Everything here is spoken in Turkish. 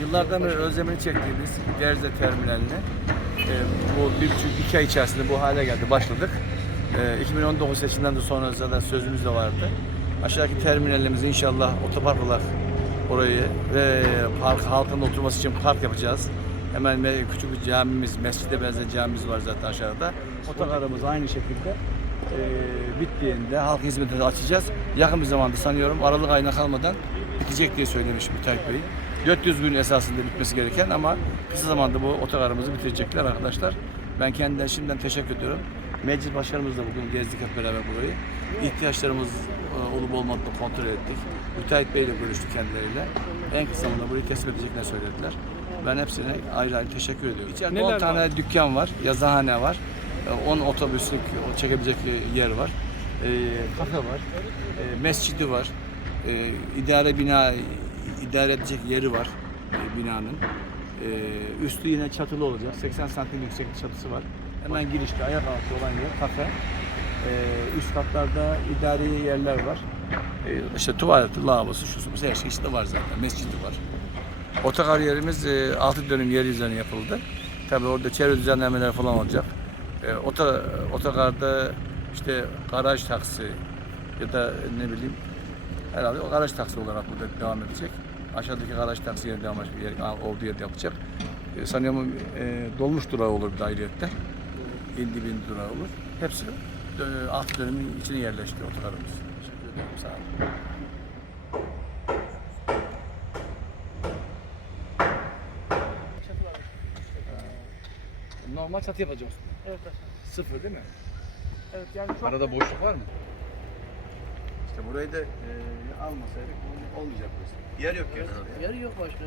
Yıllardan beri özlemini çektiğimiz Gerze terminalini e, bu bir buçuk iki ay içerisinde bu hale geldi. Başladık. E, 2019 seçimden de sonra zaten sözümüz de vardı. Aşağıdaki terminalimizi inşallah otopark olarak orayı ve park halkın oturması için park yapacağız. Hemen me- küçük bir camimiz, mescide benzer camimiz var zaten aşağıda. Otogarımız aynı şekilde e, bittiğinde halk hizmetine de açacağız. Yakın bir zamanda sanıyorum Aralık ayına kalmadan bitecek diye söylemiş Müteahhit Bey. 400 gün esasında bitmesi gereken ama kısa zamanda bu otogarımızı bitirecekler arkadaşlar. Ben kendilerine şimdiden teşekkür ediyorum. Meclis başkanımızla bugün gezdik hep beraber burayı. İhtiyaçlarımız e, olup olmadığını kontrol ettik. Müteahhit Bey ile görüştük kendileriyle. En kısa zamanda burayı teslim edeceklerini söylediler. Ben hepsine ayrı ayrı teşekkür ediyorum. İçeride Neler 10 tane var? dükkan var, yazıhane var. E, 10 otobüslük o çekebilecek yer var. E, kafe var. E, mescidi var. E, idare bina idare edecek yeri var e, binanın. E, üstü yine çatılı olacak. 80 santim yükseklik çatısı var. Hemen girişte ayak altı olan yer kafe. E, üst katlarda idari yerler var. E, işte tuvaleti, lavabosu, şusu, her şey işte var zaten. Mescidi var. Otogar yerimiz e, 6 dönüm yer üzerine yapıldı. Tabii orada çevre düzenlemeler falan olacak. E, oto, otogarda işte garaj taksi ya da ne bileyim herhalde o garaj taksi olarak burada devam edecek. Aşağıdaki garaj taksi yeri devam yer, olduğu yerde yapacak. E, sanıyorum e, dolmuş durağı olur bir de ayrıyetten. İndi bin durağı olur. Hepsi e, alt dönümün içine yerleşti otogarımız. Teşekkür ederim. Sağ olun. Normal çatı yapacağız. Evet, evet. Sıfır değil mi? evet yani çok Arada boşluk var mı? Burayı da e, almasaydık olmayacak burası. Yer yok ya. yeri yok başka.